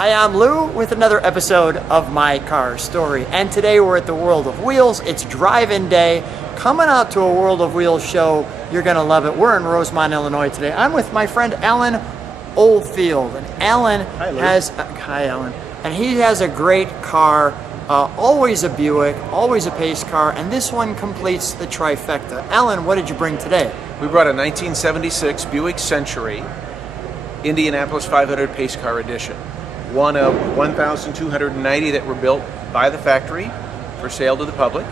Hi, I'm Lou with another episode of My Car Story, and today we're at the World of Wheels. It's drive-in day. Coming out to a World of Wheels show, you're gonna love it. We're in Rosemont, Illinois today. I'm with my friend Alan Oldfield, and Alan hi Alan, and he has a great car, always a Buick, always a pace car, and this one completes the trifecta. Alan, what did you bring today? We brought a 1976 Buick Century Indianapolis 500 Pace Car Edition. One of 1,290 that were built by the factory for sale to the public.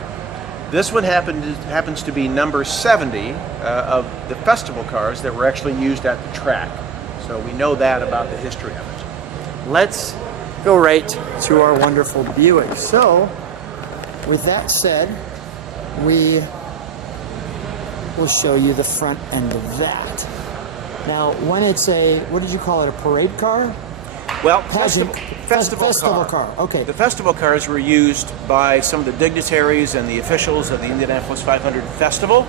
This one happens to be number 70 of the festival cars that were actually used at the track. So we know that about the history of it. Let's go right to our wonderful Buick. So, with that said, we will show you the front end of that. Now, when it's a, what did you call it, a parade car? Well, festival car. Okay. The festival cars were used by some of the dignitaries and the officials of the Indianapolis 500 Festival,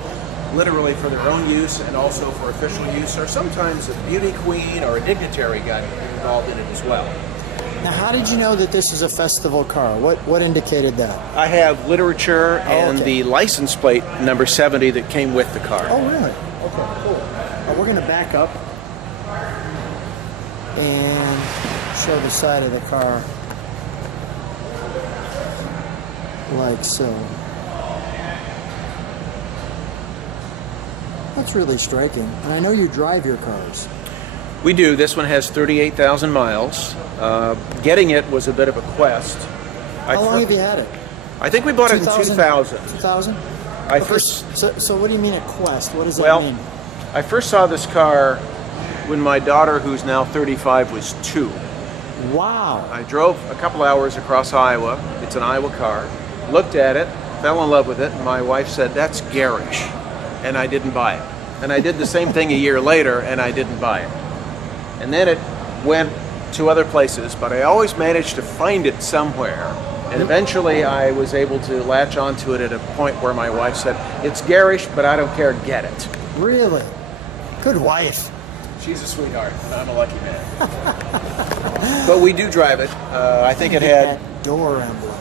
literally for their own use and also for official use, or sometimes a beauty queen or a dignitary got involved in it as well. Now, how did you know that this is a festival car? What indicated that? I have literature and the license plate number 70 that came with the car. Oh, really? Okay, cool. We're going to back up and show the side of the car like so. That's really striking. And I know you drive your cars. We do. This one has 38,000 miles. Getting it was a bit of a quest. How long have you had it? I think we bought it in 2000. 2000? So what do you mean a quest? What does that mean? I first saw this car when my daughter, who's now 35, was 2. Wow. I drove a couple hours across Iowa. It's an Iowa car. Looked at it, fell in love with it, and my wife said, "That's garish," and I didn't buy it. And I did the same thing a year later, and I didn't buy it. And then it went to other places, but I always managed to find it somewhere. And eventually I was able to latch onto it at a point where my wife said, "It's garish, but I don't care, get it." Really? Good wife. She's a sweetheart, and I'm a lucky man. But we do drive it. I think it had... That door emblem.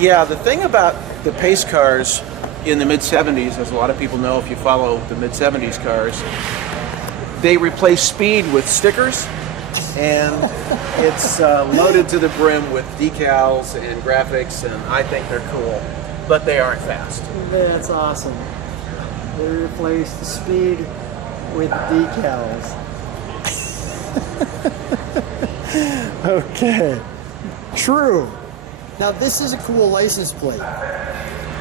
Yeah, the thing about the pace cars in the mid-70s, as a lot of people know if you follow the mid-70s cars, they replace speed with stickers, and it's loaded to the brim with decals and graphics, and I think they're cool, but they aren't fast. That's awesome. They replace the speed with decals. Okay. True. Now this is a cool license plate.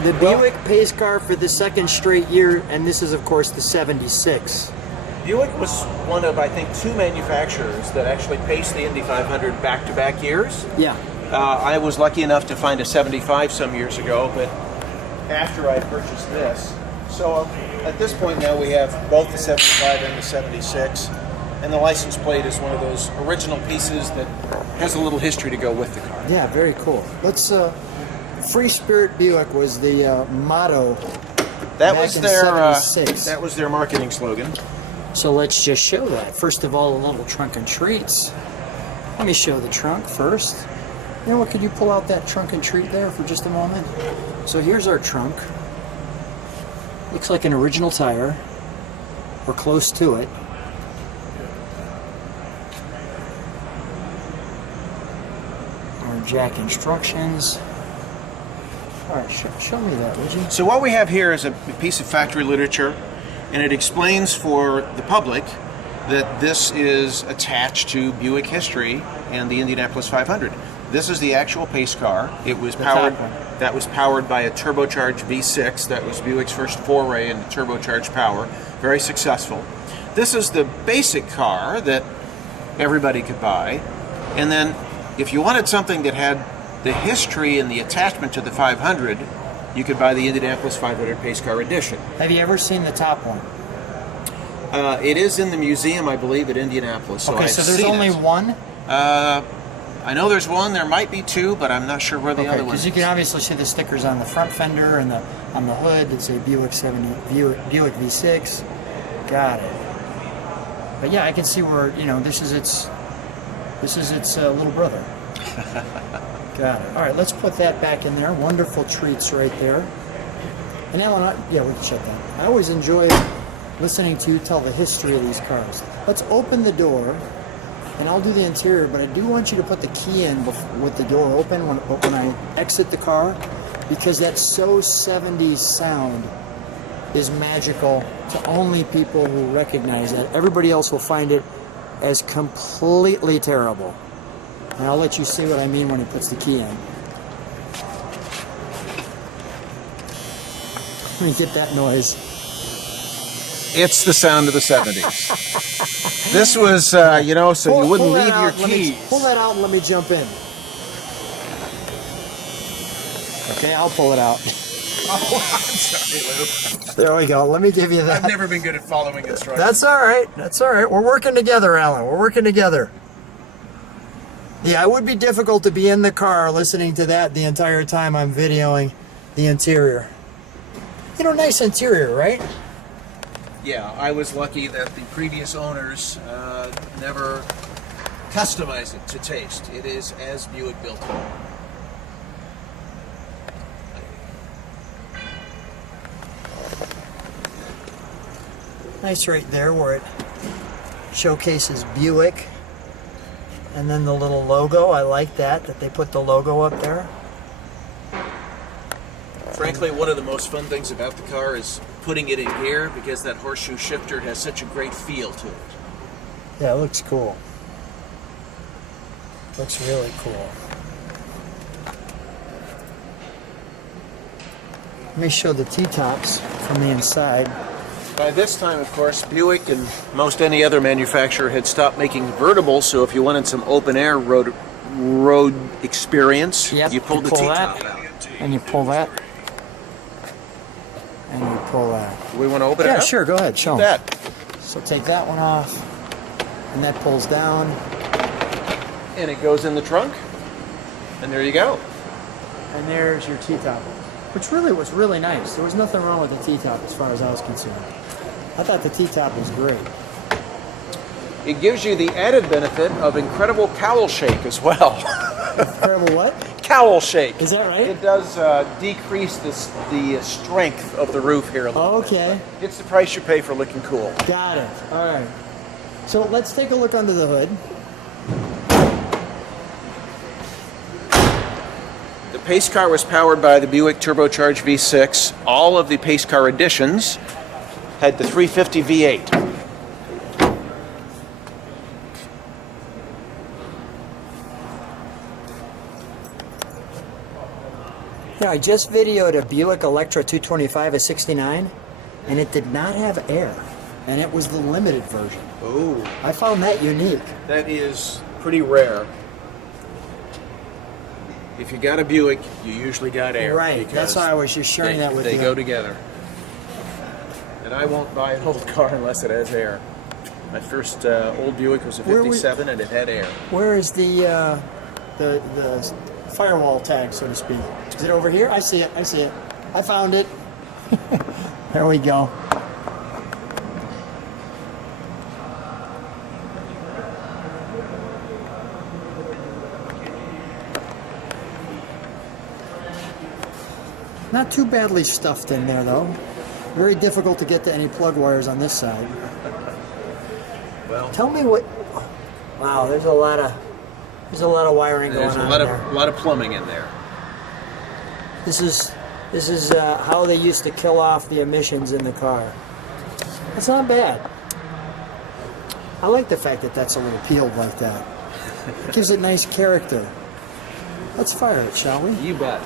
The Buick pace car for the second straight year, and this is of course the 76. Buick was one of, I think, 2 manufacturers that actually paced the Indy 500 back-to-back years. Yeah. I was lucky enough to find a 75 some years ago, but after I purchased this. So at this point now we have both the 75 and the 76, and the license plate is one of those original pieces that has a little history to go with the car. Yeah, very cool. Let's, Free Spirit Buick was the motto That back was in their 76. that was their marketing slogan. So let's just show that. First of all, a little trunk and treats. Let me show the trunk first. You know what, could you pull out that trunk and treat there for just a moment? So here's our trunk. Looks like an original tire, or close to it. Our jack instructions. All right, show me that, would you? So what we have here is a piece of factory literature, and it explains for the public that this is attached to Buick history and the Indianapolis 500. This is the actual pace car. It was powered by a turbocharged V6. That was Buick's first foray into turbocharged power. Very successful. This is the basic car that everybody could buy. And then if you wanted something that had the history and the attachment to the 500, you could buy the Indianapolis 500 Pace Car Edition. Have you ever seen the top one? It is in the museum, I believe, at Indianapolis. So okay, so there's only one? I know there's one. There might be 2, but I'm not sure where the other one is. Because you can obviously see the stickers on the front fender and on the hood that say Buick V6. Got it. But yeah, I can see where, this is its This is its little brother. Got it. All right, let's put that back in there. Wonderful treats right there. And Alan, yeah, we can shut that. I always enjoy listening to you tell the history of these cars. Let's open the door, and I'll do the interior, but I do want you to put the key in with the door open when I exit the car, because that so 70s sound is magical to only people who recognize it. Everybody else will find it as completely terrible. And I'll let you see what I mean when he puts the key in. Let me get that noise. It's the sound of the 70s. This was, you know, so you wouldn't leave your keys. Pull that out and let me jump in. Okay, I'll pull it out. Oh, I'm sorry, Lou. There we go. Let me give you that. I've never been good at following instructions. That's all right. That's all right. We're working together, Alan. We're working together. Yeah, it would be difficult to be in the car listening to that the entire time I'm videoing the interior. You know, nice interior, right? Yeah, I was lucky that the previous owners never customized it to taste. It is as Buick built it. Nice right there where it showcases Buick. And then the little logo. I like that they put the logo up there. Frankly, one of the most fun things about the car is putting it in gear, because that horseshoe shifter has such a great feel to it. Yeah, it looks cool. Looks really cool. Let me show the T-tops from the inside. By this time, of course, Buick and most any other manufacturer had stopped making convertibles, so if you wanted some open-air road experience, yep, you pulled the T-top out. And you pull that. And you pull that. Do we want to open it up? Yeah, sure, go ahead, show That. them. So take that one off, and that pulls down. And it goes in the trunk, and there you go. And there's your T-top, which really was really nice. There was nothing wrong with the T-top as far as I was concerned. I thought the T-top was great. It gives you the added benefit of incredible cowl shake as well. Incredible what? Cowl shake. Is that right? It does decrease the strength of the roof here a little bit. Okay. It's the price you pay for looking cool. Got it. All right. So let's take a look under the hood. The pace car was powered by the Buick turbocharged V6. All of the pace car editions had the 350 V8. Yeah, I just videoed a Buick Electra 225 at 69, and it did not have air, and it was the limited version. Oh, I found that unique. that is pretty rare. If you got a Buick, you usually got air. Right, that's why I was just sharing that with you. They go together. And I won't buy an old car unless it has air. My first old Buick was a 57, and it had air. Where is the firewall tag, so to speak? Is it over here? I see it. I see it. I found it. There we go. Not too badly stuffed in there, though. Very difficult to get to any plug wires on this side. Well, tell me what. Wow, there's a lot of wiring going on. There's a lot of plumbing in there. This is how they used to kill off the emissions in the car. That's not bad. I like the fact that that's a little peeled like that. It gives it nice character. Let's fire it, shall we? You bet.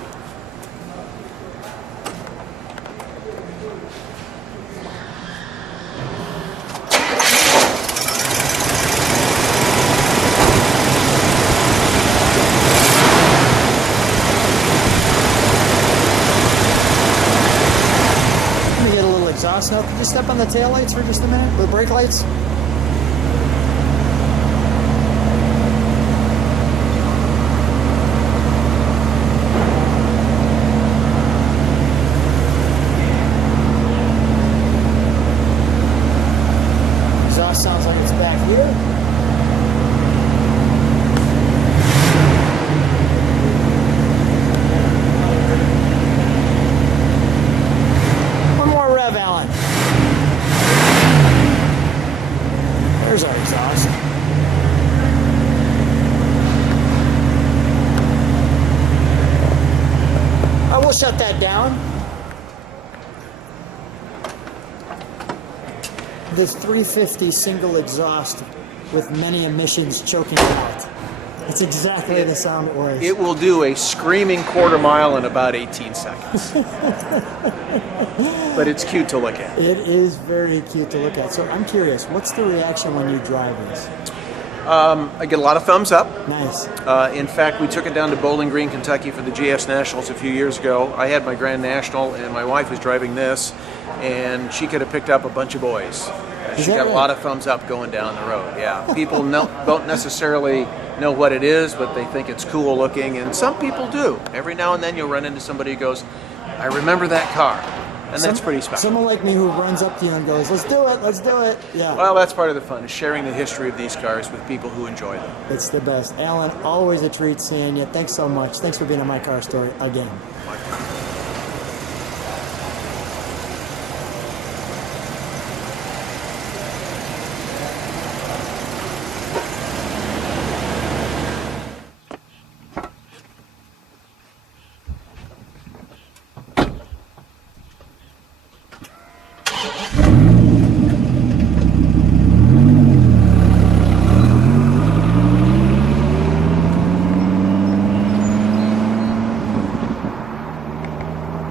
Exhaust now. Could you step on the tail lights for just a minute? The brake lights? Exhaust sounds like it's back here. that down. This 350 single exhaust with many emissions choking it out. It's exactly the sound it was. It will do a screaming quarter mile in about 18 seconds. But it's cute to look at. It is very cute to look at. So I'm curious, what's the reaction when you drive this? I get a lot of thumbs up. Nice. In fact, we took it down to Bowling Green, Kentucky for the GS Nationals a few years ago. I had my Grand National, and my wife was driving this, and she could have picked up a bunch of boys. She got a lot of thumbs up going down the road. Yeah, people don't necessarily know what it is, but they think it's cool looking, and some people do. Every now and then you'll run into somebody who goes, I remember that car. And that's pretty special. Someone like me who runs up to you and goes, let's do it, let's do it. Yeah. Well, that's part of the fun, is sharing the history of these cars with people who enjoy them. It's the best. Alan, always a treat seeing you. Thanks so much. Thanks for being on My Car Story again.